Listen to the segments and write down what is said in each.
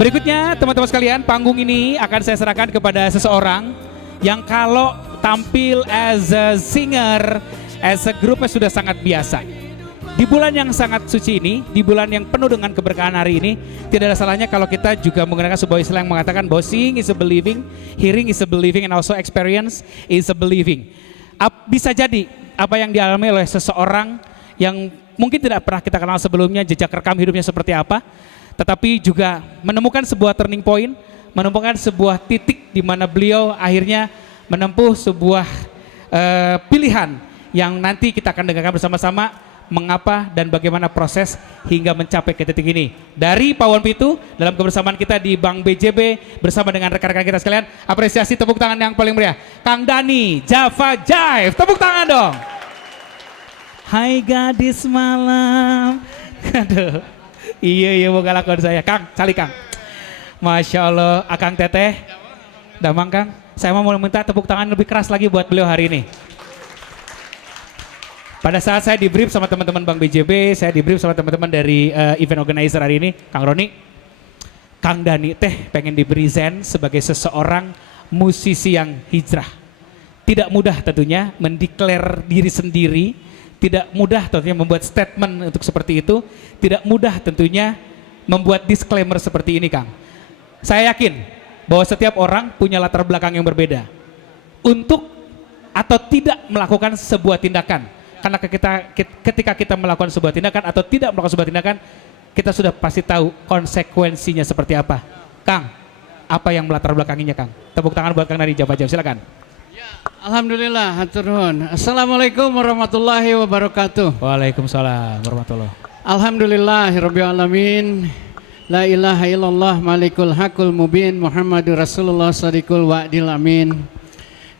Berikutnya teman-teman sekalian, panggung ini akan saya serahkan kepada seseorang yang kalau tampil as a singer, as a group sudah sangat biasa. Di bulan yang sangat suci ini, di bulan yang penuh dengan keberkahan hari ini, tidak ada salahnya kalau kita juga menggunakan sebuah istilah yang mengatakan bahwa seeing is a believing, hearing is a believing, and also experience is a believing. Bisa jadi apa yang dialami oleh seseorang yang mungkin tidak pernah kita kenal sebelumnya, jejak rekam hidupnya seperti apa, tetapi juga menemukan sebuah turning point, menemukan sebuah titik di mana beliau akhirnya menempuh sebuah pilihan yang nanti kita akan dengarkan bersama-sama mengapa dan bagaimana proses hingga mencapai ke titik ini. Dari Pawon Pitu dalam kebersamaan kita di Bank BJB bersama dengan rekan-rekan kita sekalian, apresiasi tepuk tangan yang paling meriah. Kang Dani Java Jive, tepuk tangan dong. Hai gadis malam. Aduh. Iya mau galakon saya. Kang, cali Kang. Masya Allah, Akang Teteh. Damang Kang. Saya mau minta tepuk tangan lebih keras lagi buat beliau hari ini. Pada saat saya di brief sama teman-teman Bank BJB, saya di brief sama teman-teman dari event organizer hari ini, Kang Roni, Kang Dani teh pengen dipresent sebagai seseorang musisi yang hijrah. Tidak mudah tentunya mendeklar diri sendiri, tidak mudah tentunya membuat statement untuk seperti itu, tidak mudah tentunya membuat disclaimer seperti ini, Kang. Saya yakin bahwa setiap orang punya latar belakang yang berbeda untuk atau tidak melakukan sebuah tindakan. Karena ketika kita melakukan sebuah tindakan atau tidak melakukan sebuah tindakan, kita sudah pasti tahu konsekuensinya seperti apa. Kang, apa yang melatar belakanginya, Kang? Tepuk tangan buat Kang Dani Java Jive, silakan. Ya, alhamdulillah, hatur nuhun. Assalamualaikum warahmatullahi wabarakatuh. Waalaikumsalam warahmatullahi. Alhamdulillahirabbil alamin. La ilaha illallah malikul hakul mubin Muhammadur Rasulullah shadiqul wa'dil amin.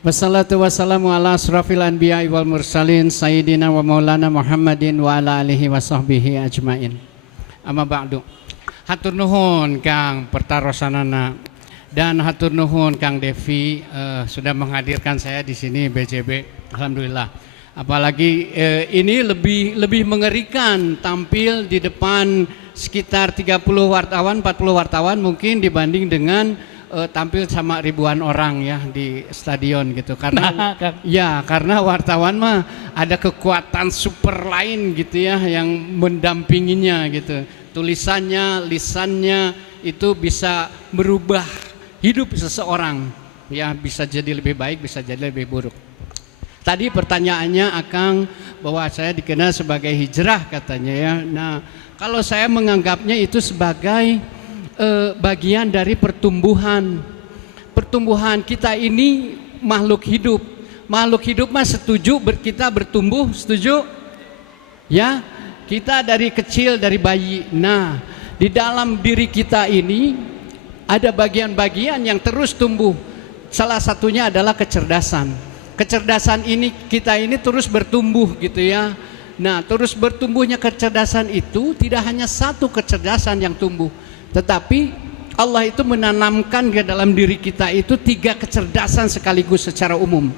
Wassalatu wassalamu ala asrafil anbiya wal mursalin sayyidina wa maulana Muhammadin wa ala alihi wa sahbihi ajmain. Amma ba'du. Hatur nuhun Kang Pertarosanana dan hatur nuhun Kang Devi sudah menghadirkan saya di sini BJB. Alhamdulillah. Apalagi ini lebih mengerikan tampil di depan sekitar 30 wartawan, 40 wartawan mungkin dibanding dengan tampil sama ribuan orang ya di stadion gitu karena karena wartawan mah ada kekuatan super lain gitu ya yang mendampinginya gitu, tulisannya, lisannya itu bisa merubah hidup seseorang ya, bisa jadi lebih baik, bisa jadi lebih buruk. Tadi pertanyaannya Akang bahwa saya dikenal sebagai hijrah katanya ya. Nah kalau saya menganggapnya itu sebagai bagian dari pertumbuhan kita ini makhluk hidup mah setuju kita bertumbuh, setuju ya, kita dari kecil dari bayi. Nah di dalam diri kita ini ada bagian-bagian yang terus tumbuh, salah satunya adalah kecerdasan ini kita ini terus bertumbuh gitu ya. Nah terus bertumbuhnya kecerdasan itu tidak hanya satu kecerdasan yang tumbuh, tetapi Allah itu menanamkan ke dalam diri kita itu 3 kecerdasan sekaligus secara umum.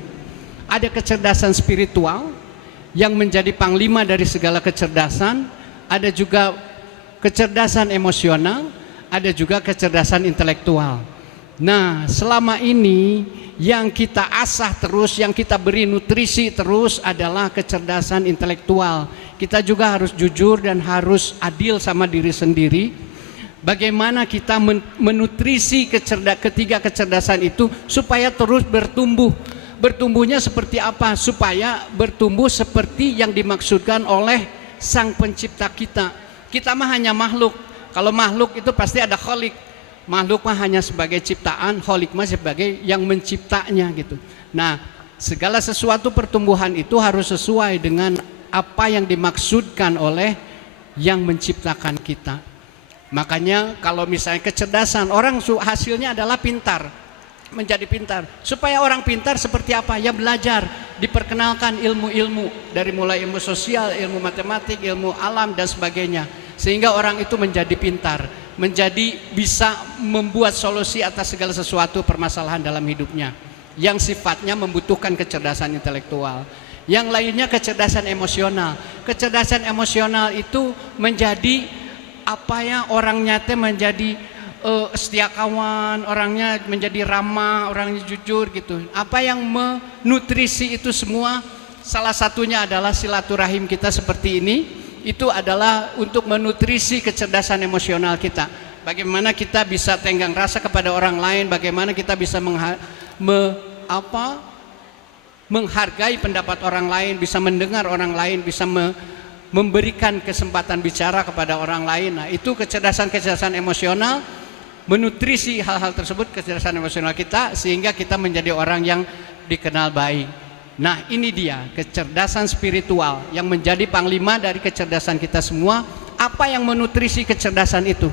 Ada kecerdasan spiritual yang menjadi panglima dari segala kecerdasan, ada juga kecerdasan emosional, ada juga kecerdasan intelektual. Nah selama ini yang kita asah terus, yang kita beri nutrisi terus adalah kecerdasan intelektual. Kita juga harus jujur dan harus adil sama diri sendiri. Bagaimana kita menutrisi ketiga kecerdasan itu supaya terus bertumbuh. Bertumbuhnya seperti apa? Supaya bertumbuh seperti yang dimaksudkan oleh Sang Pencipta kita. Kita mah hanya makhluk. Kalau makhluk itu pasti ada kholik. Makhluk mah hanya sebagai ciptaan, kholik mah sebagai yang menciptanya gitu. Nah, segala sesuatu pertumbuhan itu harus sesuai dengan apa yang dimaksudkan oleh yang menciptakan kita. Makanya kalau misalnya kecerdasan orang hasilnya adalah pintar, menjadi pintar. Supaya orang pintar seperti apa? Ya belajar, diperkenalkan ilmu-ilmu dari mulai ilmu sosial, ilmu matematik, ilmu alam dan sebagainya. Sehingga orang itu menjadi pintar, menjadi bisa membuat solusi atas segala sesuatu permasalahan dalam hidupnya yang sifatnya membutuhkan kecerdasan intelektual. Yang lainnya kecerdasan emosional. Kecerdasan emosional itu menjadi apa ya, orangnya teh menjadi setia kawan, orangnya menjadi ramah, orangnya jujur gitu. Apa yang menutrisi itu semua? Salah satunya adalah silaturahim kita seperti ini. Itu adalah untuk menutrisi kecerdasan emosional kita. Bagaimana kita bisa tenggang rasa kepada orang lain, bagaimana kita bisa menghargai pendapat orang lain, bisa mendengar orang lain, bisa memberikan kesempatan bicara kepada orang lain. Nah, itu kecerdasan emosional, menutrisi hal-hal tersebut, kecerdasan emosional kita, sehingga kita menjadi orang yang dikenal baik. Nah, ini dia kecerdasan spiritual yang menjadi panglima dari kecerdasan kita semua. Apa yang menutrisi kecerdasan itu?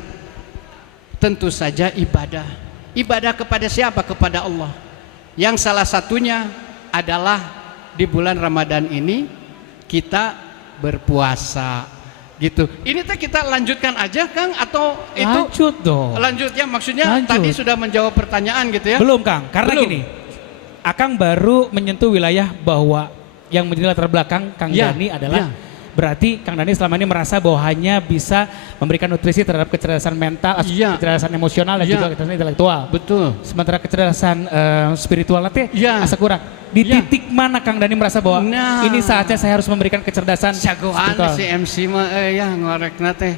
Tentu saja ibadah. Ibadah kepada siapa? Kepada Allah. Yang salah satunya adalah di bulan Ramadan ini kita berpuasa gitu. Ini kita lanjutkan aja Kang, atau itu lanjut dong? Lanjut ya, maksudnya lanjut. Tadi sudah menjawab pertanyaan gitu ya. Belum Kang, karena belum. Gini, Akang baru menyentuh wilayah bahwa yang menjadi latar belakang Kang Dhani adalah berarti Kang Dhani selama ini merasa bahwa hanya bisa memberikan nutrisi terhadap kecerdasan mental, kecerdasan emosional dan juga kecerdasan intelektual. Betul. Sementara kecerdasan spiritual nanti asa kurang. Di titik mana Kang Dhani merasa bahwa ini saatnya saya harus memberikan kecerdasan spiritual? Si MC mah ya ngorek nate.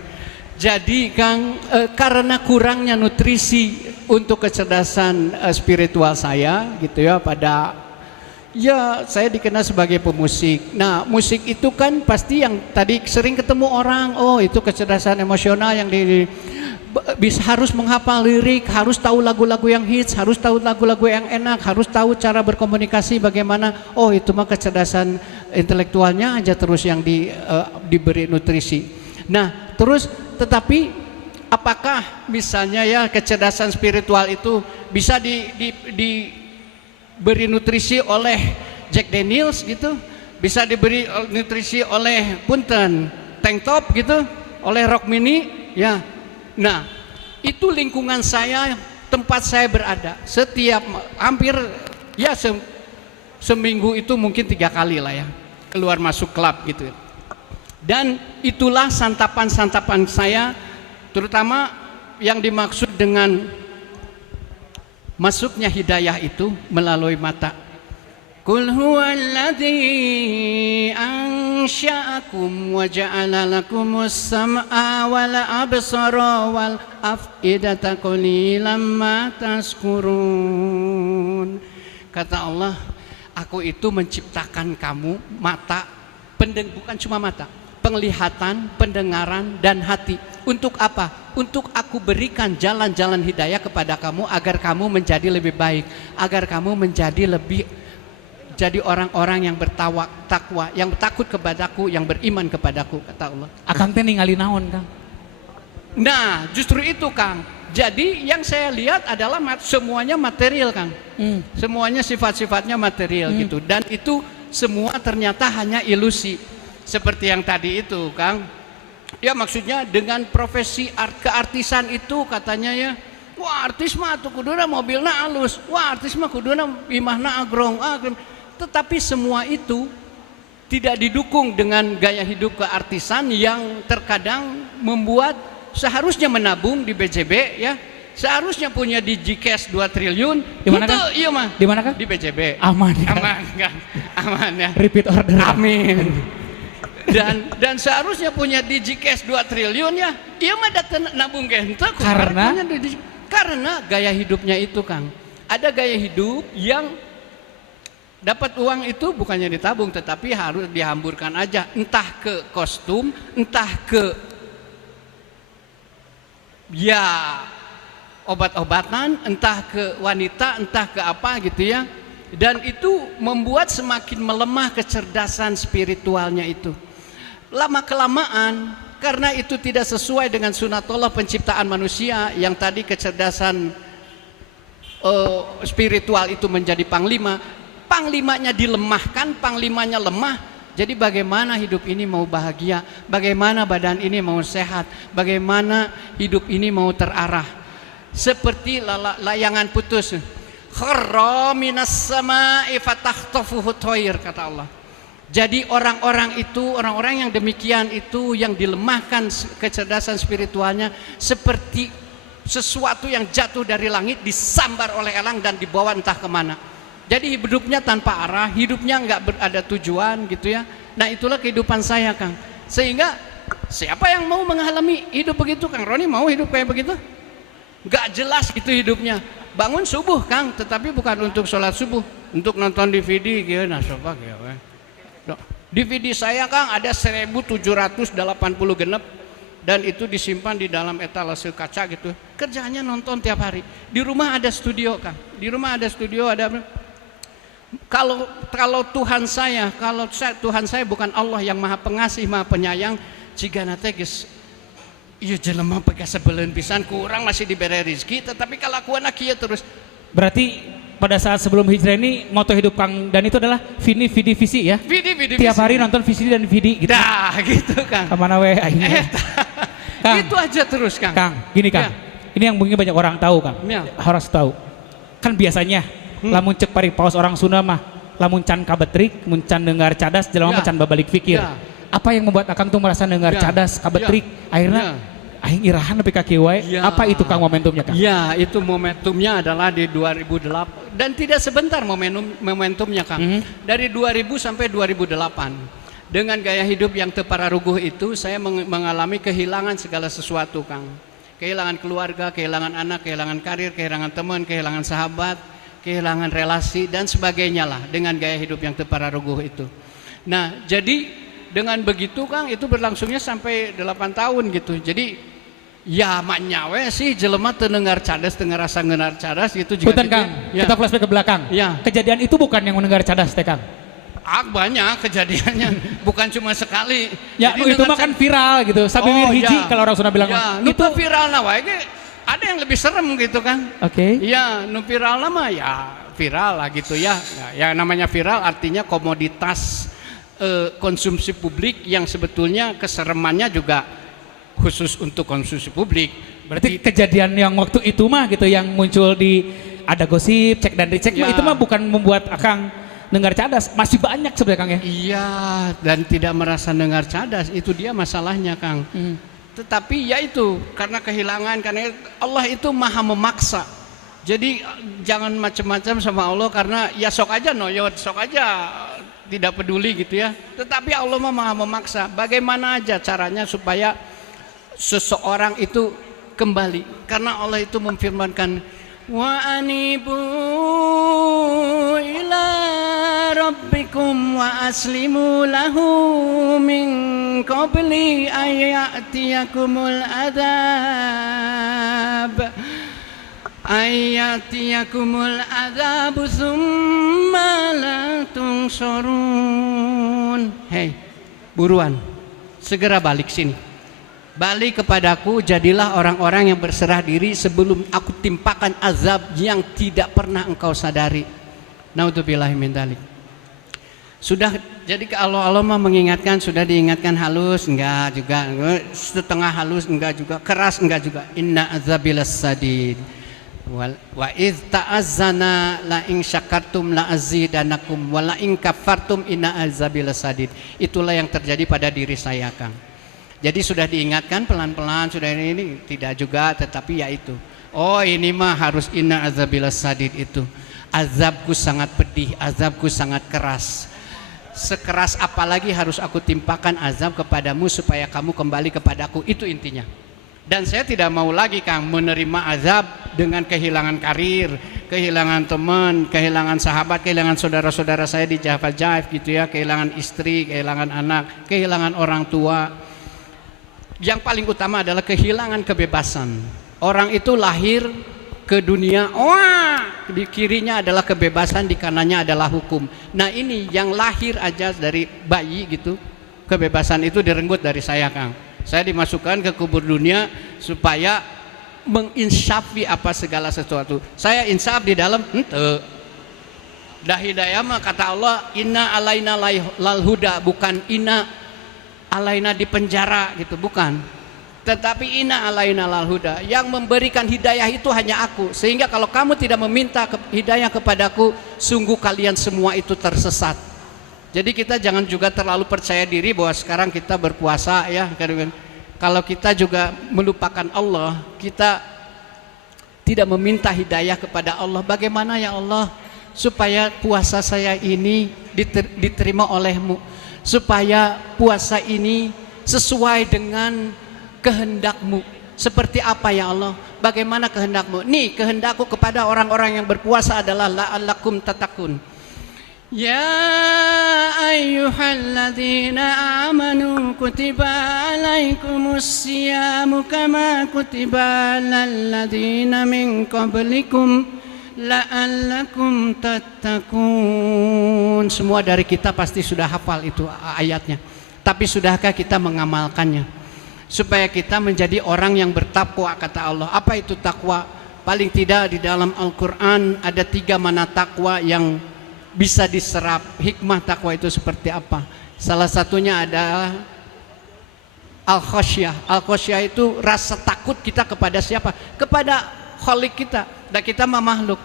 Jadi Kang, karena kurangnya nutrisi untuk kecerdasan spiritual saya gitu ya, saya dikenal sebagai pemusik. Nah, musik itu kan pasti yang tadi sering ketemu orang, oh itu kecerdasan emosional yang harus menghafal lirik, harus tahu lagu-lagu yang hits, harus tahu lagu-lagu yang enak, harus tahu cara berkomunikasi bagaimana. Oh, itu mah kecerdasan intelektualnya aja terus yang diberi nutrisi. Nah, tetapi apakah misalnya ya kecerdasan spiritual itu bisa diberi nutrisi oleh Jack Daniels gitu, bisa diberi nutrisi oleh punten tank top gitu, oleh rock mini ya. Nah, itu lingkungan saya, tempat saya berada, setiap hampir ya seminggu itu mungkin 3 kali lah ya keluar masuk klub gitu. Dan itulah santapan-santapan saya, terutama yang dimaksud dengan masuknya hidayah itu melalui mata. Qul huwallazi ansha'akum wa ja'ala lakumus sam'a wal absara wal af'idata qalilan ma tashkurun. Kata Allah, aku itu menciptakan kamu mata, bukan cuma mata, penglihatan, pendengaran, dan hati. Untuk apa? Untuk aku berikan jalan-jalan hidayah kepada kamu agar kamu menjadi lebih baik, agar kamu jadi orang-orang yang bertakwa, yang takut kepadaku, yang beriman kepadaku, kata Allah. Akang teh ningali naon Kang? Nah, justru itu Kang. Jadi yang saya lihat adalah semuanya material Kang. Semuanya sifat-sifatnya material gitu. Dan itu semua ternyata hanya ilusi. Seperti yang tadi itu Kang, ya maksudnya dengan profesi keartisan itu katanya ya, wah artis mah tuh kuduna mobilna halus, wah artis mah kuduna imahna agrong, tetapi semua itu tidak didukung dengan gaya hidup keartisan yang terkadang membuat seharusnya menabung di BJB ya, seharusnya punya Digicash 2 triliun. Di mana Kang? Iya mah. Di mana Kang? Di BJB. Aman kan? Aman kan? Aman ya. Repeat order. Amin. Dan seharusnya punya Digicash 2 triliun ya. Iya mah datang nabung gente karena gaya hidupnya itu Kang. Ada gaya hidup yang dapat uang itu bukannya ditabung tetapi harus dihamburkan aja, entah ke kostum, entah ke ya obat-obatan, entah ke wanita, entah ke apa gitu ya. Dan itu membuat semakin melemah kecerdasan spiritualnya itu. Lama kelamaan, karena itu tidak sesuai dengan sunatullah penciptaan manusia yang tadi kecerdasan spiritual itu menjadi panglima, panglimanya dilemahkan, panglimanya lemah. Jadi bagaimana hidup ini mau bahagia, bagaimana badan ini mau sehat, bagaimana hidup ini mau terarah. Seperti layangan putus, kharra minas sama'i fatakhtafuhu thair, kata Allah. Jadi orang-orang yang demikian itu, yang dilemahkan kecerdasan spiritualnya, seperti sesuatu yang jatuh dari langit disambar oleh elang dan dibawa entah kemana. Jadi hidupnya tanpa arah, hidupnya nggak ada tujuan gitu ya. Nah itulah kehidupan saya Kang. Sehingga siapa yang mau mengalami hidup begitu? Kang Roni mau hidup kayak begitu? Nggak jelas gitu hidupnya. Bangun subuh Kang, tetapi bukan untuk sholat subuh, untuk nonton DVD gitu. Nah coba gitu. DVD saya Kang ada 1780 genep. Dan itu disimpan di dalam etalase kaca gitu. Kerjanya nonton tiap hari. Di rumah ada studio Kang. Di rumah ada studio, ada. Kalau Tuhan saya, Tuhan saya bukan Allah yang Maha Pengasih, Maha Penyayang, jigana teh geus ieu jelema pega sebeleun pisan kurang masih diberi rezeki, tetapi kalakuanna kieu terus. Berarti pada saat sebelum hijrah ini moto hidup Kang Dan itu adalah vini vidi visi ya. Tiap hari nonton visi dan vidi gitu. Dah gitu Kang. Kemana we akhirnya. Kang, itu aja terus Kang. Kang, gini Kang. Ya. Ini yang mungkin banyak orang tahu Kang. Ya. Harus tahu. Kan biasanya lamun cek pari paus orang Sunda mah lamun can kabetrik, mun can dengar cadas jelema mah can babalik fikir. Ya. Apa yang membuat Akang tuh merasa dengar cadas, kabetrik, akhirnya aing irahan nepi ka kieu wae. Apa itu Kang momentumnya Kang? Ya, itu momentumnya adalah di 2008 dan tidak sebentar momentumnya Kang. Dari 2000 sampai 2008. Dengan gaya hidup yang tepararuguh itu saya mengalami kehilangan segala sesuatu Kang. Kehilangan keluarga, kehilangan anak, kehilangan karir, kehilangan teman, kehilangan sahabat, kehilangan relasi dan sebagainya lah dengan gaya hidup yang tepararuguh itu. Nah, jadi dengan begitu Kang itu berlangsungnya sampai 8 tahun gitu. Jadi ya maknya we sih jelema teu nengar cadas, teu ngarasa ngeungar cadas gitu juga. Punten gitu. Kang, Ya. kita flashback ke belakang. Ya. Kejadian itu bukan yang mendengar cadas teh Kang. Banyak kejadiannya, bukan cuma sekali. Ya Jadi itu mah kan viral gitu. Sabibir hiji kalau orang Sunda bilang ya, mah. itu viral na wae ada yang lebih serem gitu kan. Oke. Ya, nu viral mah ya viral lah gitu ya. Ya namanya viral artinya komoditas konsumsi publik yang sebetulnya keseremannya juga khusus untuk konsumsi publik. Berarti kejadian yang waktu itu mah gitu yang muncul di ada gosip, cek dan dicek mah itu mah bukan membuat Akang dengar cadas, masih banyak sebenarnya Kang ya. Iya, dan tidak merasa dengar cadas, itu dia masalahnya Kang. Tetapi ya itu karena kehilangan, karena Allah itu maha memaksa. Jadi jangan macam-macam sama Allah karena ya sok aja noyot, sok aja tidak peduli gitu ya. Tetapi Allah maha memaksa. Bagaimana aja caranya supaya seseorang itu kembali? Karena Allah itu memfirmankan wa anibu ila rabbikum wa aslimu lahu min qabli ayatiyakumul adab summa la tungsurun. Hei, buruan segera balik sini. Balik kepadaku, jadilah orang-orang yang berserah diri sebelum aku timpakan azab yang tidak pernah engkau sadari. Naudzubillahi min dzalik. Sudah jadi kalau Allah mah mengingatkan, sudah diingatkan halus enggak juga, setengah halus enggak juga, keras enggak juga. Inna azabilas sadid. Wa iz ta'azzana la in syakartum la azidanakum wa la in kafartum inna azabilas sadid. Itulah yang terjadi pada diri saya Kang. Jadi sudah diingatkan pelan-pelan, sudah ini tidak juga, tetapi ya itu. Oh ini mah harus inna azabilas sadid itu. Azabku sangat pedih, azabku sangat keras. Sekeras apalagi harus aku timpakan azab kepadamu supaya kamu kembali kepadaku, itu intinya. Dan saya tidak mau lagi Kang menerima azab dengan kehilangan karir, kehilangan teman, kehilangan sahabat, kehilangan saudara-saudara saya di Java Jive gitu ya, kehilangan istri, kehilangan anak, kehilangan orang tua. Yang paling utama adalah kehilangan kebebasan. Orang itu lahir ke dunia, di kirinya adalah kebebasan, di kanannya adalah hukum. Nah ini yang lahir aja dari bayi gitu, kebebasan itu direnggut dari saya Kang. Saya dimasukkan ke kubur dunia supaya menginsafi apa segala sesuatu. Saya insaf di dalam ente. Dah hidayah mah kata Allah, inna alaina lal huda, bukan inna alaina di penjara gitu, bukan. Tetapi inna alaina lal huda, yang memberikan hidayah itu hanya aku. Sehingga kalau kamu tidak meminta hidayah kepadaku, sungguh kalian semua itu tersesat. Jadi kita jangan juga terlalu percaya diri bahwa sekarang kita berpuasa ya. Kalau kita juga melupakan Allah, kita tidak meminta hidayah kepada Allah. Bagaimana ya Allah supaya puasa saya ini diterima olehmu, supaya puasa ini sesuai dengan kehendakmu. Seperti apa ya Allah? Bagaimana kehendakmu? Nih kehendakku kepada orang-orang yang berpuasa adalah la'allakum tatakun. Ya ayyuhalladzina amanu kutiba alaikumus siyamu kama kutiba alal ladzina min qablikum la'allakum tattaqun. Semua dari kita pasti sudah hafal itu ayatnya. Tapi sudahkah kita mengamalkannya? Supaya kita menjadi orang yang bertakwa, kata Allah. Apa itu takwa? Paling tidak di dalam Al-Quran ada 3 mana takwa yang bisa diserap. Hikmah takwa itu seperti apa? Salah satunya adalah Al-Khosyah. Al-Khosyah itu rasa takut kita kepada siapa? Kepada Khalik kita. Dan kita makhluk.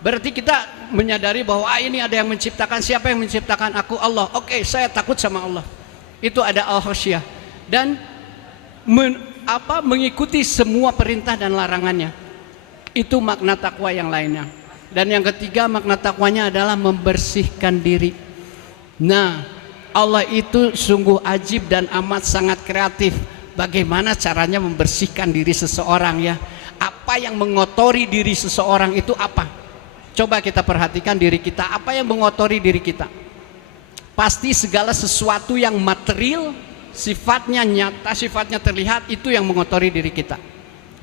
Berarti kita menyadari bahwa ini ada yang menciptakan. Siapa yang menciptakan? Aku, Allah. Oke, saya takut sama Allah. Itu ada Al-Khosyah. Dan mengikuti semua perintah dan larangannya. Itu makna takwa yang lainnya. Dan yang ketiga makna takwanya adalah membersihkan diri. Nah, Allah itu sungguh ajib dan amat sangat kreatif. Bagaimana caranya membersihkan diri seseorang ya? Apa yang mengotori diri seseorang itu apa? Coba kita perhatikan diri kita. Apa yang mengotori diri kita? Pasti segala sesuatu yang material, sifatnya nyata, sifatnya terlihat, itu yang mengotori diri kita.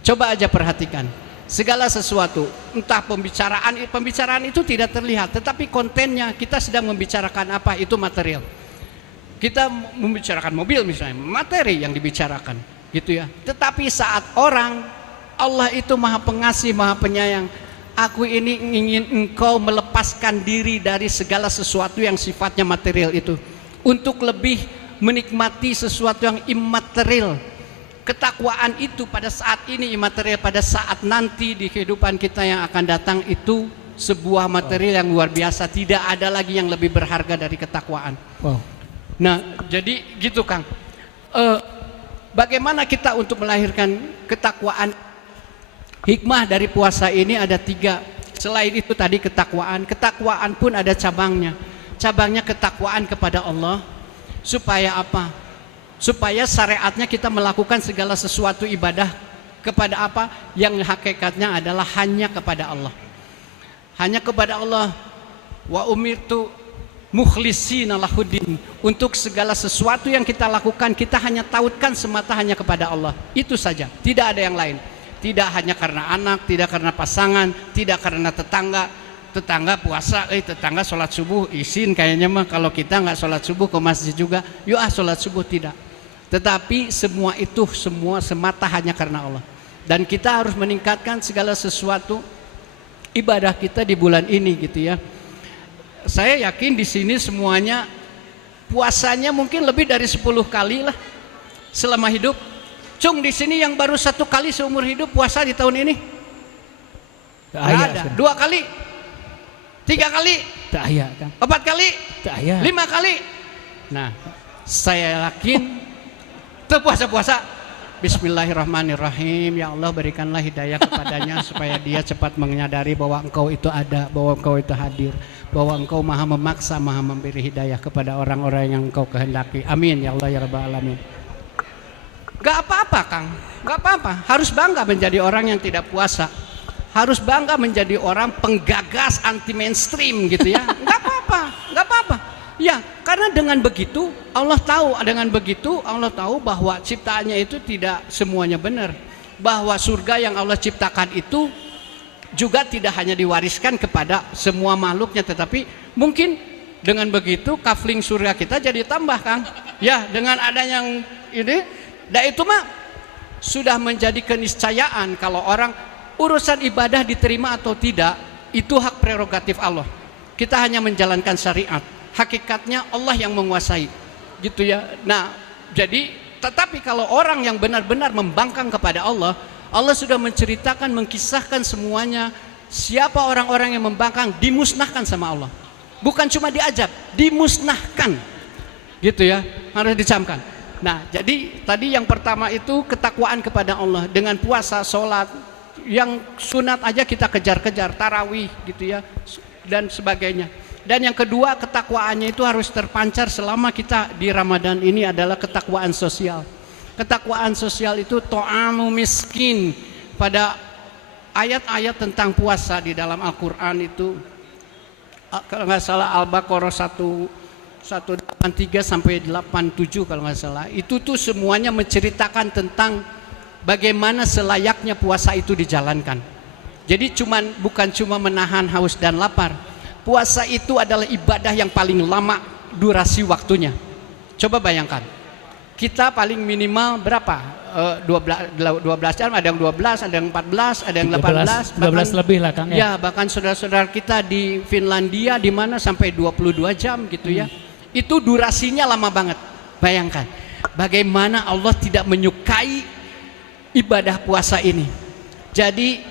Coba aja perhatikan. Segala sesuatu, entah pembicaraan itu tidak terlihat, tetapi kontennya kita sedang membicarakan apa, itu material. Kita membicarakan mobil misalnya, materi yang dibicarakan, gitu ya. Tetapi saat orang, Allah itu Maha Pengasih, Maha Penyayang. Aku ini ingin engkau melepaskan diri dari segala sesuatu yang sifatnya material itu, untuk lebih menikmati sesuatu yang imaterial. Ketakwaan itu pada saat ini imaterial, pada saat nanti di kehidupan kita yang akan datang itu sebuah material yang luar biasa. Tidak ada lagi yang lebih berharga dari ketakwaan. Nah, jadi gitu Kang. Bagaimana kita untuk melahirkan ketakwaan? Hikmah dari puasa ini ada 3. Selain itu tadi ketakwaan pun ada cabangnya. Cabangnya ketakwaan kepada Allah. Supaya apa? Supaya syariatnya kita melakukan segala sesuatu ibadah kepada apa? Yang hakikatnya adalah hanya kepada Allah. Hanya kepada Allah. Wa umirtu mukhlishina lahuddin. Untuk segala sesuatu yang kita lakukan, kita hanya tautkan semata hanya kepada Allah. Itu saja, tidak ada yang lain. Tidak hanya karena anak, tidak karena pasangan, tidak karena tetangga. Tetangga puasa, tetangga sholat subuh, izin kayaknya mah kalau kita nggak sholat subuh ke masjid juga, yuk sholat subuh, tidak. Tetapi semua itu semua semata hanya karena Allah. Dan kita harus meningkatkan segala sesuatu ibadah kita di bulan ini, gitu ya. Saya yakin di sini semuanya puasanya mungkin lebih dari 10 kali lah selama hidup. Cung, di sini yang baru 1 kali seumur hidup puasa di tahun ini? Nggak ada. 2 kali? 3 kali? Tak ada Kang. 4 kali? Tak ada. 5 kali? Nah, saya yakin itu puasa-puasa. Bismillahirrahmanirrahim. Ya Allah, berikanlah hidayah kepadanya supaya dia cepat menyadari bahwa Engkau itu ada, bahwa Engkau itu hadir, bahwa Engkau Maha memaksa, Maha memberi hidayah kepada orang-orang yang Engkau kehendaki. Amin ya Allah ya Rabbal alamin. Gak apa-apa Kang, gak apa-apa. Harus bangga menjadi orang yang tidak puasa. Harus bangga menjadi orang penggagas anti mainstream, gitu ya. Gak apa-apa, gak apa-apa. Ya, karena dengan begitu Allah tahu bahwa ciptaannya itu tidak semuanya benar. Bahwa surga yang Allah ciptakan itu juga tidak hanya diwariskan kepada semua makhluknya, tetapi mungkin dengan begitu kafling surga kita jadi tambah Kang. Ya, dengan adanya yang ini, itu mah sudah menjadi keniscayaan kalau orang urusan ibadah diterima atau tidak itu hak prerogatif Allah. Kita hanya menjalankan syariat. Hakikatnya Allah yang menguasai, gitu ya. Nah, jadi tetapi kalau orang yang benar-benar membangkang kepada Allah, Allah sudah menceritakan, mengkisahkan semuanya. Siapa orang-orang yang membangkang dimusnahkan sama Allah. Bukan cuma diajab, dimusnahkan, gitu ya. Harus dicamkan. Nah, jadi tadi yang pertama itu ketakwaan kepada Allah dengan puasa, sholat, yang sunat aja kita kejar-kejar, tarawih gitu ya, dan sebagainya. Dan yang kedua, ketakwaannya itu harus terpancar selama kita di Ramadan ini adalah ketakwaan sosial. Ketakwaan sosial itu to'amu miskin. Pada ayat-ayat tentang puasa di dalam Al-Quran itu, kalau nggak salah Al-Baqarah 183 sampai 87 kalau nggak salah, itu tuh semuanya menceritakan tentang bagaimana selayaknya puasa itu dijalankan. Jadi bukan cuma menahan haus dan lapar. Puasa itu adalah ibadah yang paling lama durasi waktunya. Coba bayangkan, kita paling minimal berapa? 12 jam, ada yang 12, ada yang 14, ada yang 18, 12 lebih lah Kang ya. Ya, bahkan saudara-saudara kita di Finlandia di mana sampai 22 jam gitu ya. Itu durasinya lama banget. Bayangkan bagaimana Allah tidak menyukai ibadah puasa ini. Jadi,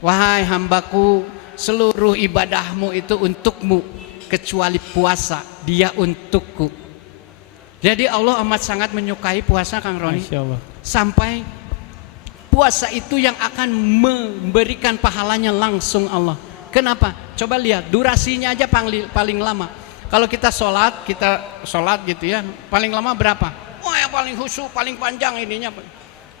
wahai hambaku, seluruh ibadahmu itu untukmu kecuali puasa, dia untukku. Jadi Allah amat sangat menyukai puasa Kang Roni. Masya Allah. Sampai puasa itu yang akan memberikan pahalanya langsung Allah. Kenapa? Coba lihat durasinya aja paling lama. Kalau kita sholat gitu ya, paling lama berapa? Wah, yang paling khusyuk, paling panjang ininya.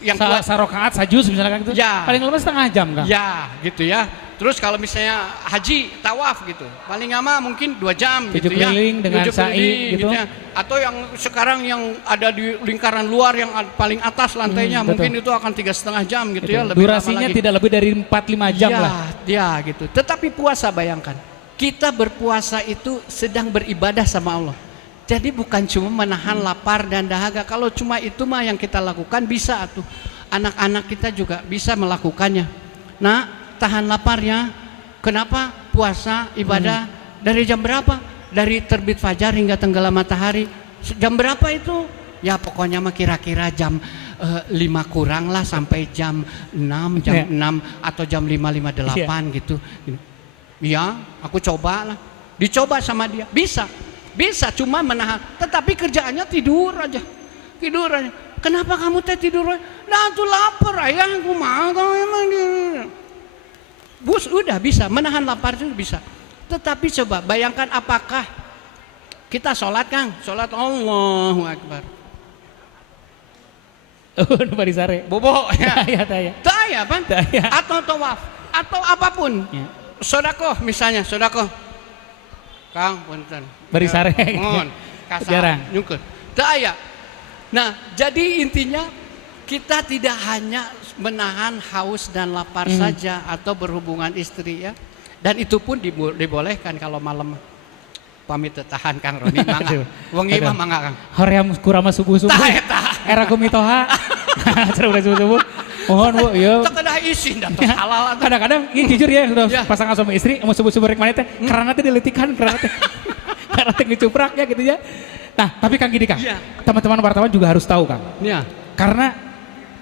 Yang Sarokaat sajus misalnya kan gitu. Ya. Paling lama setengah jam Kang. Ya, gitu ya. Terus kalau misalnya haji, tawaf gitu, paling lama mungkin 2 jam gitu ya. Keliling dengan 7 sa'i keliling gitu. ya. Atau yang sekarang yang ada di lingkaran luar yang paling atas lantainya mungkin itu akan 3,5 jam gitu ya. Lebih durasinya tidak lebih dari 4-5 jam ya, lah. Ya gitu. Tetapi puasa, bayangkan, kita berpuasa itu sedang beribadah sama Allah. Jadi bukan cuma menahan lapar dan dahaga. Kalau cuma itu mah yang kita lakukan bisa tuh. Anak-anak kita juga bisa melakukannya. Nah, tahan laparnya. Kenapa? Puasa, ibadah dari jam berapa? Dari terbit fajar hingga tenggelam matahari. Jam berapa itu? Ya pokoknya mah kira-kira jam 5 kurang lah sampai jam 6, jam 6 atau jam 5.58 gitu. Ya, aku coba lah. Dicoba sama dia. Bisa cuma menahan. Tetapi kerjaannya tidur aja. Kenapa kamu tidur? Nah, tuh lapar ayah, aku makan emang dia. Bus udah bisa menahan lapar itu bisa. Tetapi coba bayangkan, apakah kita sholat Kang, sholat Allahu Akbar. Oh, bari sare. Bobo ya. Taya. Pan? Atau tawaf atau apapun. Ya. Sodakoh misalnya, sodakoh. Kang, punten. Bari sare. Mohon. Jarang. Nyukur. Taya. Nah, jadi intinya kita tidak hanya menahan haus dan lapar saja atau berhubungan istri ya. Dan itu pun dibolehkan kalau malam pamit tahan Kang Roni mangga. Wengi mah mangga Kang. Hoream kurama subuh-subuh. Era kumitoha. Cerah subuh-subuh. Mohon Bu, ya. Tak ada isin dan halal. Kadang-kadang ini jujur ya, sudah pasangan suami istri mau subuh-subuh rek mana teh, karena teh diletikan, karena teh ngecuprak ya gitu ya. Nah, tapi Kang gini Kang, teman-teman wartawan juga harus tahu Kang. Ya. Karena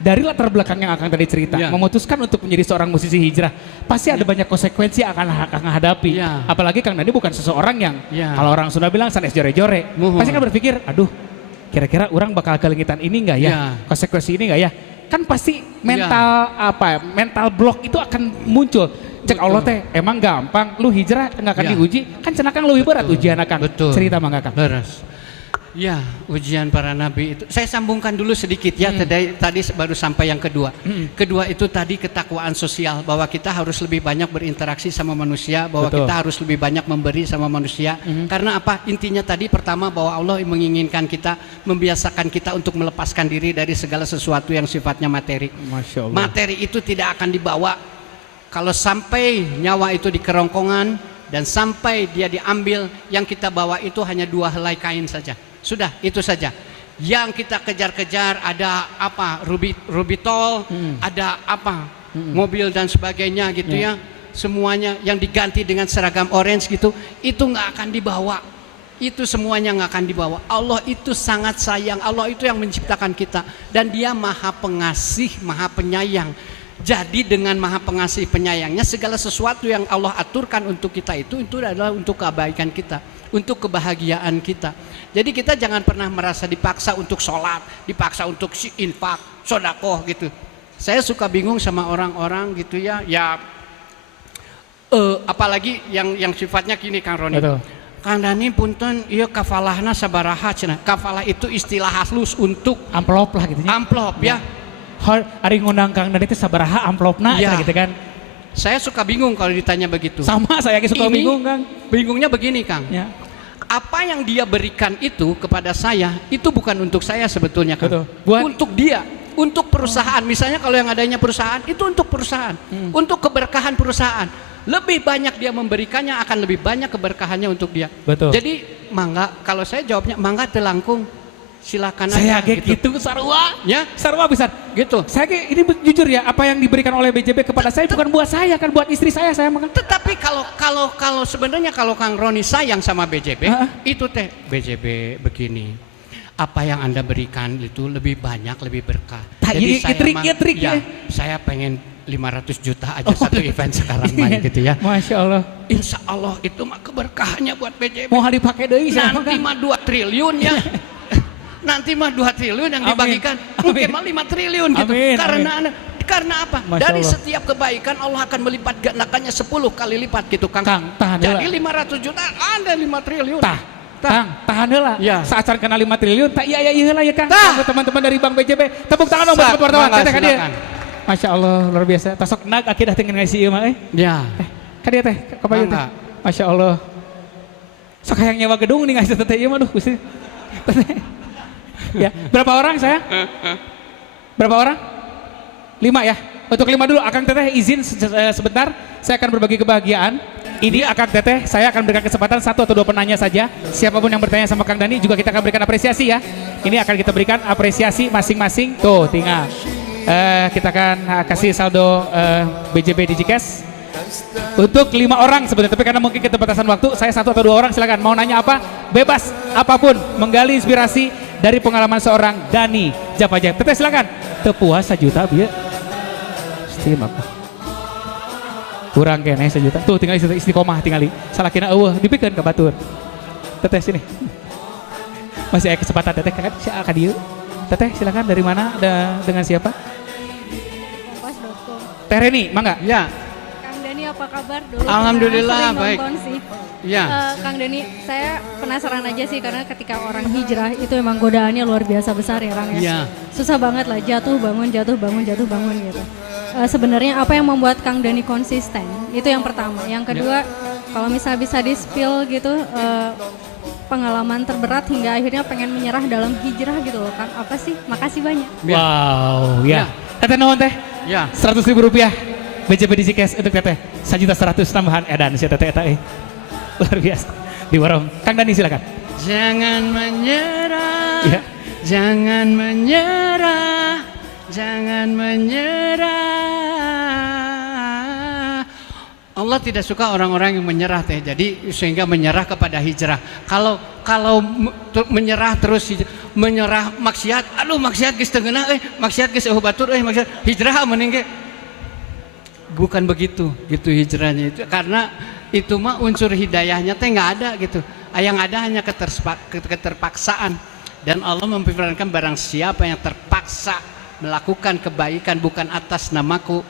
dari latar belakang yang akan tadi cerita, memutuskan untuk menjadi seorang musisi hijrah, pasti ada banyak konsekuensi yang akan Kang hadapi. Apalagi Kang Nadi bukan seseorang yang, kalau orang Sunda bilang sanes jore-jore, pasti kan berpikir, aduh, kira-kira orang bakal kelingitan ini enggak ya? Konsekuensi ini enggak ya? Kan pasti mental block itu akan muncul. Cek Allah teh, emang gampang, lu hijrah enggak akan diuji, kan cenah Kang lebih berat ujian Kang. Cerita mangga Kang. Beres. Ya, ujian para nabi itu. Saya sambungkan dulu sedikit ya. Tadi baru sampai yang kedua. Kedua itu tadi ketakwaan sosial, bahwa kita harus lebih banyak berinteraksi sama manusia, bahwa kita harus lebih banyak memberi sama manusia. Karena apa? Intinya tadi pertama bahwa Allah menginginkan kita, membiasakan kita untuk melepaskan diri dari segala sesuatu yang sifatnya materi. Masya Allah. Materi itu tidak akan dibawa. Kalau sampai nyawa itu di kerongkongan dan sampai dia diambil, yang kita bawa itu hanya 2 helai kain saja. Sudah, itu saja. Yang kita kejar-kejar ada apa? Rubitol, ada apa? Mobil dan sebagainya gitu ya. Semuanya yang diganti dengan seragam orange gitu, itu nggak akan dibawa. Itu semuanya nggak akan dibawa. Allah itu sangat sayang. Allah itu yang menciptakan kita, dan Dia Maha Pengasih, Maha Penyayang. Jadi dengan Maha Pengasih Penyayangnya, segala sesuatu yang Allah aturkan untuk kita itu adalah untuk kebaikan kita, untuk kebahagiaan kita. Jadi kita jangan pernah merasa dipaksa untuk sholat, dipaksa untuk infak, sodakoh gitu. Saya suka bingung sama orang-orang gitu ya, apalagi yang sifatnya gini Kang Roni. Betul. Kang Dani punten ieu kafalahna sabaraha cenah. Kafalah itu istilah halus untuk Amplop lah gitu ya. amplop ya. Hari ngundang Kang Dani itu sabaraha amplopna Ya. gitu kan. Saya suka bingung kalau ditanya begitu. Sama saya suka Ini bingung Kang. Bingungnya begini Kang. Ya. Apa yang dia berikan itu kepada saya itu bukan untuk saya sebetulnya Kang. Betul. Buat- Untuk dia, untuk perusahaan. Misalnya kalau yang adanya perusahaan itu untuk perusahaan, untuk keberkahan perusahaan. Lebih banyak dia memberikannya akan lebih banyak keberkahannya untuk dia. Betul. Jadi mangga, kalau saya jawabnya mangga telangkung, silakan Saya aja kayak gitu sarua. ya Sarua bisa. gitu. Saya kayak ini jujur ya, apa yang diberikan oleh BJB kepada saya bukan buat saya, kan buat istri saya makan. Tetapi kalau sebenarnya kalau Kang Roni sayang sama BJB, Hah? itu teh BJB begini. Apa yang Anda berikan itu lebih banyak, lebih berkah. Tah, iya, trik ya. Saya pengen 500 juta aja satu event sekarang main gitu ya. Masya Allah. Insya Allah itu mah keberkahannya buat BJB. Mau dipakai deui saya Nanti mah 2 triliun ya. Nanti mah 2 triliun yang Amin. dibagikan. Mungkin mah 5 triliun gitu. Amin, Karena apa? Masya Dari Allah. setiap kebaikan Allah akan melipat gandakannya 10 kali lipat gitu Kang. Kang, tahan Jadi heula. 500 juta ada 5 triliun. Tahan heula. Ya. Saat kena 5 triliun, tak iya heula ya Kang. Tah. Untuk teman-teman dari Bank BJB, tepuk tangan dong buat Sak, wartawan. mangga, Teteh ka dia. silakan. Masya Allah, luar biasa. Tasok nag akidah tinggal ngasih ieu mah Ya. Ka dia teh, kapayu teh. Mangga. Masya Allah. Sok hayang nyewa gedung nih ngasih teteh ieu mah, aduh Gusti. Teteh. Ya, berapa orang saya? Berapa orang? 5 ya. Untuk 5 dulu, Akang Teteh izin sebentar, saya akan berbagi kebahagiaan. Ini Akang Teteh, saya akan berikan kesempatan 1 atau 2 penanya saja. Siapapun yang bertanya sama Kang Dani juga kita akan berikan apresiasi ya. Ini akan kita berikan apresiasi masing-masing. Tuh, tinggal. Kita akan kasih saldo BJB Digicash untuk 5 orang sebenarnya, tapi karena mungkin keterbatasan waktu, saya 1 atau 2 orang. Silakan mau nanya apa, bebas apapun, menggali inspirasi dari pengalaman seorang Dani Japajak. Teteh silakan. Tepuas 1 juta bieu. Steam apa? Kurang kene 1 juta. Tuh tinggal istiqomah tinggali. Salakina eueuh dipikeun ka batur. Teteh sini. Masih ada kesempatan Teteh kan ka dieu. Teteh silakan, dari mana, dengan siapa? Kompas.com. Teh Reni, mangga. Ya. Kang Dani apa kabar? Dulu Alhamdulillah, pernah sering baik. nonton sih. Ya. Kang Dani, saya penasaran aja sih karena ketika orang hijrah itu emang godaannya luar biasa besar ya Kang ya. Ya. Susah banget lah, jatuh bangun jatuh bangun gitu. Sebenarnya apa yang membuat Kang Dani konsisten? Itu yang pertama. Yang kedua, kalau misalnya bisa di-spill gitu pengalaman terberat hingga akhirnya pengen menyerah dalam hijrah gitu loh Kang. Apa sih? Makasih banyak. Ya. Wow, ya. Ya. Teteh nuhun teh. Ya. 100.000 rupiah BJB Digicash untuk Teteh. 1.100.000 tambahan edan si Teteh eta. Luar biasa. Di warung. Kang Dani silakan. Jangan menyerah. Ya. Jangan menyerah. Jangan menyerah. Allah tidak suka orang-orang yang menyerah teh. Jadi sehingga menyerah kepada hijrah. Kalau menyerah terus menyerah maksiat, aduh maksiat geus teu ngeunah maksiat geus eueuh batur maksiat hijrah mending ge. Bukan begitu gitu hijrahnya itu, karena itu mah unsur hidayahnya teh nggak ada gitu. Yang ada hanya keterpaksaan, dan Allah memfirmankan barang siapa yang terpaksa melakukan kebaikan bukan atas namaku,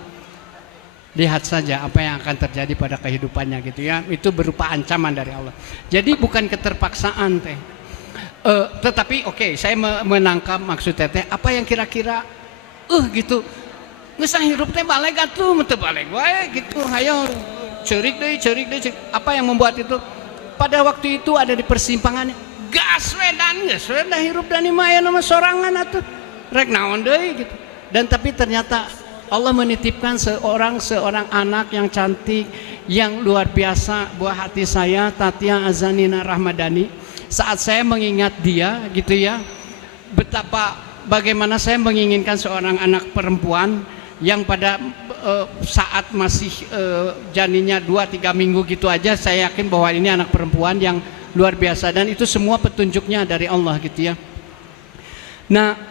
lihat saja apa yang akan terjadi pada kehidupannya gitu ya. Itu berupa ancaman dari Allah. Jadi bukan keterpaksaan teh. Tetapi oke, saya menangkap maksud teteh. Apa yang kira-kira gitu. Geus hirup teh balik atuh, teu balik wae gitu. Hayo ceurik deui. Apa yang membuat itu? Pada waktu itu ada di persimpangan, gas we dah hirup dan mah aya nama sorangan atuh. Rek naon deui gitu. Dan tapi ternyata Allah menitipkan seorang anak yang cantik, yang luar biasa buah hati saya, Tatia Azanina Rahmadani. Saat saya mengingat dia gitu ya, bagaimana saya menginginkan seorang anak perempuan yang pada saat masih janinnya 2-3 minggu gitu aja, saya yakin bahwa ini anak perempuan yang luar biasa, dan itu semua petunjuknya dari Allah gitu ya. Nah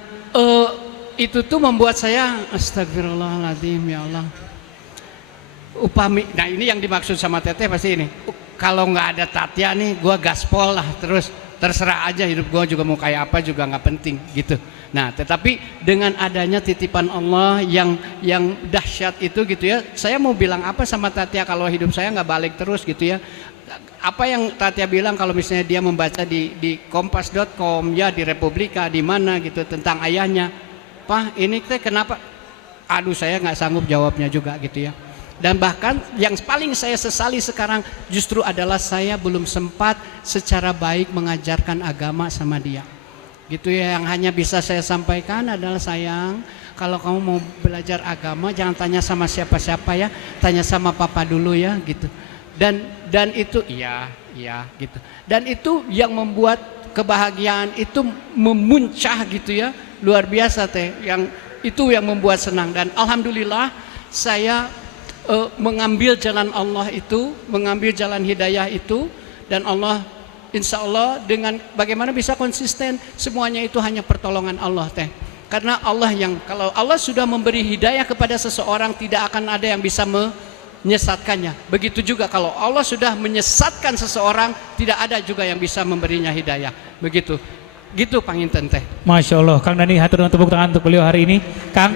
itu tuh membuat saya astagfirullahaladzim ya Allah. Nah ini yang dimaksud sama teteh pasti ini. Kalau nggak ada Tatia nih, gua gaspol lah terus, terserah aja hidup gua juga mau kayak apa juga nggak penting gitu. Nah, tetapi dengan adanya titipan Allah yang dahsyat itu gitu ya, saya mau bilang apa sama Tatia kalau hidup saya nggak balik terus gitu ya. Apa yang Tatia bilang kalau misalnya dia membaca di kompas.com ya, di Republika, di mana gitu tentang ayahnya, Pak ini teh kenapa? Aduh, saya nggak sanggup jawabnya juga gitu ya. Dan bahkan yang paling saya sesali sekarang justru adalah saya belum sempat secara baik mengajarkan agama sama dia. Gitu ya, yang hanya bisa saya sampaikan adalah, sayang, kalau kamu mau belajar agama jangan tanya sama siapa-siapa ya, tanya sama papa dulu ya gitu. Dan itu iya gitu. Dan itu yang membuat kebahagiaan itu memuncah gitu ya, luar biasa teh. Yang itu yang membuat senang, dan alhamdulillah saya mengambil jalan Allah itu, mengambil jalan hidayah itu, dan Allah insya Allah dengan bagaimana bisa konsisten, semuanya itu hanya pertolongan Allah teh. Karena Allah yang, kalau Allah sudah memberi hidayah kepada seseorang, tidak akan ada yang bisa menyesatkannya. Begitu juga kalau Allah sudah menyesatkan seseorang, tidak ada juga yang bisa memberinya hidayah. Begitu, gitu Panginten teh. Masya Allah, Kang Dani, hatur nuhun, tepuk tangan untuk beliau hari ini. Kang,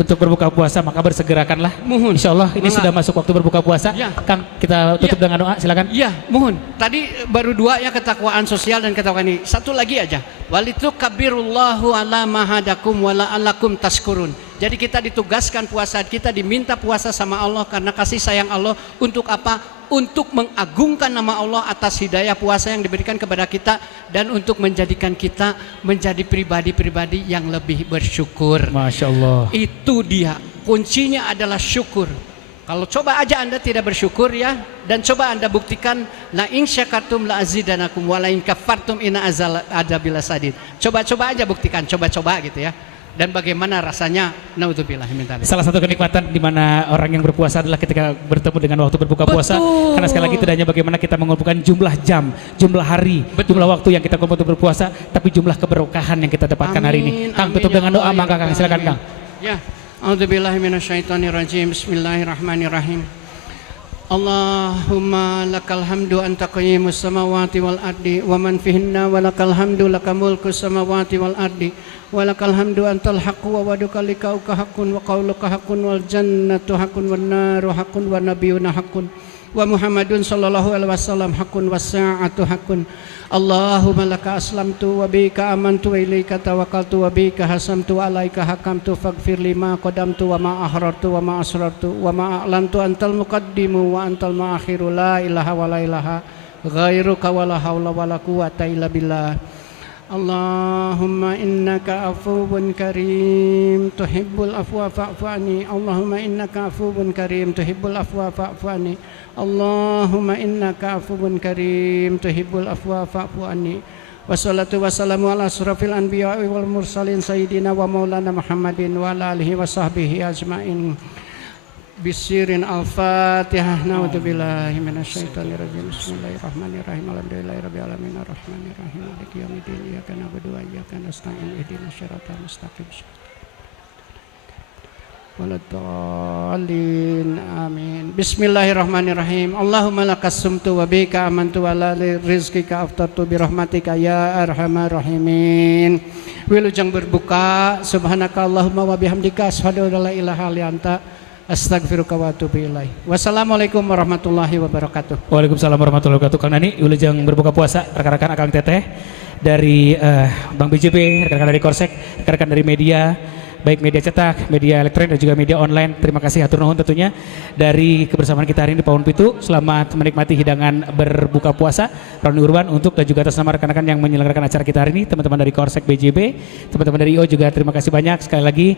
untuk berbuka puasa maka bersegerakanlah. Mohon. Insya Allah ini Mangga. sudah masuk waktu berbuka puasa. Ya. Kang, kita tutup Ya. dengan doa, silakan. Iya, mohon. Tadi baru 2 ya, ketakwaan sosial dan ketakwaan ini. Satu lagi aja. Walitukabirullahu ala mahadakum wala alakum taskurun. Jadi kita ditugaskan puasa, kita diminta puasa sama Allah karena kasih sayang Allah. Untuk apa? Untuk mengagungkan nama Allah atas hidayah puasa yang diberikan kepada kita, dan untuk menjadikan kita menjadi pribadi-pribadi yang lebih bersyukur. Masya Allah. Itu dia, kuncinya adalah syukur. Kalau coba aja Anda tidak bersyukur ya, dan coba Anda buktikan, la in syakartum la azidanakum wa la in kafartum inna adzabil sadid. Coba-coba aja buktikan, coba-coba gitu ya. Dan bagaimana rasanya, naudzubillah min dzalik. Salah satu kenikmatan di mana orang yang berpuasa adalah ketika bertemu dengan waktu berbuka puasa. Betul. Karena sekali lagi tidak hanya bagaimana kita mengumpulkan jumlah jam, jumlah hari, jumlah waktu yang kita kumpul untuk berpuasa, tapi jumlah keberkahan yang kita dapatkan hari ini. Amin, Kang, amin, tutup ya dengan doa, Allah, maka ya Kang, silakan Kang. Ya, a'udzubillahi minasyaitonirrajim. Bismillahirrahmanirrahim. Allahumma lakal hamdu anta qayyimus samawati wal ardi wa man fihinna, wa lakal hamdu laka mulkus samawati wal ardi, wa lakal hamdu antal haqqu wa waduka likauka haqqun wa qauluka haqqun wal jannatu haqqun wan naru haqqun wa nabiyyuna haqqun wa Muhammadun sallallahu alaihi wasallam haqqun was sa'atu haqqun. Allahumma laka aslamtu wa bika amantu wa ilaika tawakkaltu wa bika hasamtu wa alaika hakamtu faghfir lima qadamtu wa ma ahrartu wa ma asrartu wa ma a'lantu antal muqaddimu wa antal muakhiru la ilaha wa la ilaha ghairuka wa la haula wa la quwata illa billah. Allahumma innaka afuwun karim tuhibbul afwa fa'fu anni. Allahumma innaka afuwun karim tuhibbul afwa fa'fu anni. Allahumma innaka afuwun karim tuhibbul afwa fa'fu anni. Wassalatu wassalamu ala asrafil anbiya'i wal mursalin sayyidina wa maulana Muhammadin wa ala alihi wa sahbihi ajma'in. Bisirin al-Fatihah. Na'udzubillahi minasyaitonir rajim. Bismillahirrahmanirrahim. Alhamdulillahirabbil alamin arrahmanirrahim maliki yaumiddin. Iyyaka na'budu wa iyyaka nasta'in. Ihdinas siratal mustaqim. Waladhdallin. Amin. Bismillahirrahmanirrahim. Allahumma lakas sumtu wa bika amantu wa la rizqika aftartu bi rahmatika ya arhamar rahimin. Wilujeng berbuka. Subhanaka Allahumma wa bihamdika asyhadu an la ilaha illa anta astagfiruka wa atubu ilaih. Wassalamualaikum warahmatullahi wabarakatuh. Waalaikumsalam warahmatullahi wabarakatuh. Kang Dani, wilujeng berbuka puasa, rekan-rekan Akang Teteh dari Bank BJB, rekan-rekan dari Korsek, rekan-rekan dari media, baik media cetak, media elektronik dan juga media online. Terima kasih hatur nuhun tentunya dari kebersamaan kita hari ini di Pawon Pitu. Selamat menikmati hidangan berbuka puasa Roni Urban untuk dan juga atas nama rekan-rekan yang menyelenggarakan acara kita hari ini, teman-teman dari Korsek BJB, teman-teman dari IO juga terima kasih banyak. Sekali lagi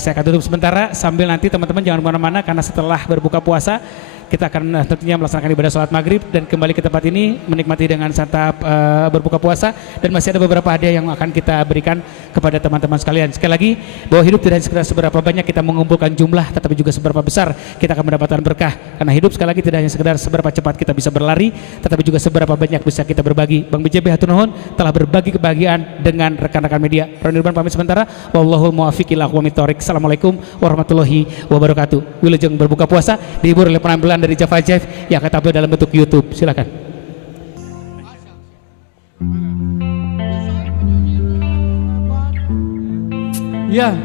saya akan tutup sementara sambil nanti teman-teman jangan kemana-mana karena setelah berbuka puasa kita akan tentunya melaksanakan ibadah sholat maghrib dan kembali ke tempat ini menikmati dengan santap berbuka puasa, dan masih ada beberapa hadiah yang akan kita berikan kepada teman-teman sekalian. Sekali lagi, bahwa hidup tidak sekedar seberapa banyak kita mengumpulkan jumlah, tetapi juga seberapa besar kita akan mendapatkan berkah. Karena hidup sekali lagi tidak hanya sekedar seberapa cepat kita bisa berlari, tetapi juga seberapa banyak bisa kita berbagi. Bang BJB hatur nuhun telah berbagi kebahagiaan dengan rekan-rekan media. Roni Urban pamit sementara. Wallahul muwaffiq ila aqwamit thoriq. Assalamualaikum warahmatullahi wabarakatuh. Wilujeng berbuka puasa dihibur oleh penampilan dari Java Jeff yang akan tampil dalam bentuk YouTube. Silakan. Ya,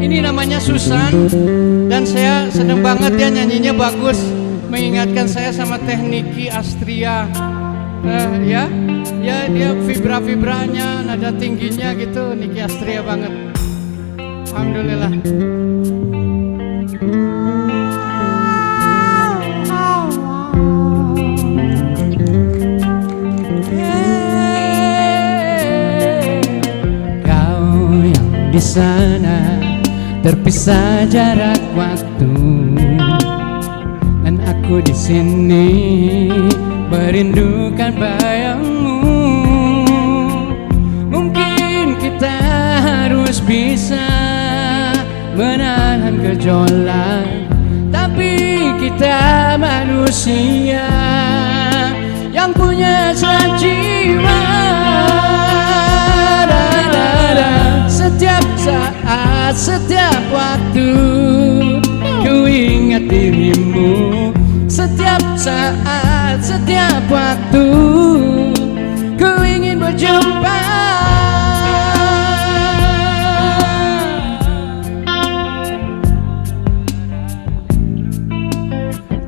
ini namanya Susan dan saya senang banget ya nyanyinya bagus, mengingatkan saya sama Teh Niki Astria. Ya dia vibra-vibranya, nada tingginya gitu, Niki Astria banget. Alhamdulillah. Di sana terpisah jarak waktu dan aku di sini merindukan bayangmu. Mungkin kita harus bisa menahan gejolak, tapi kita manusia yang punya jiwa. Setiap saat, setiap waktu ku ingat dirimu. Setiap saat, setiap waktu ku ingin berjumpa.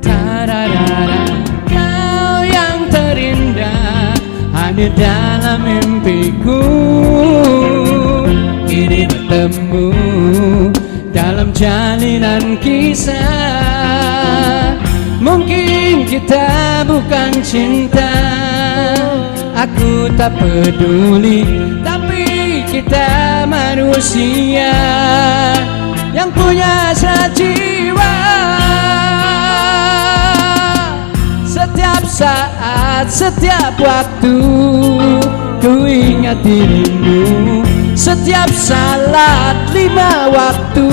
Tararara, kau yang terindah hadir dalam mimpiku. Kini bertemu dalam jalinan kisah. Mungkin kita bukan cinta, aku tak peduli, tapi kita manusia yang punya jiwa. Setiap saat, setiap waktu ku ingat dirimu. Setiap salat 5 waktu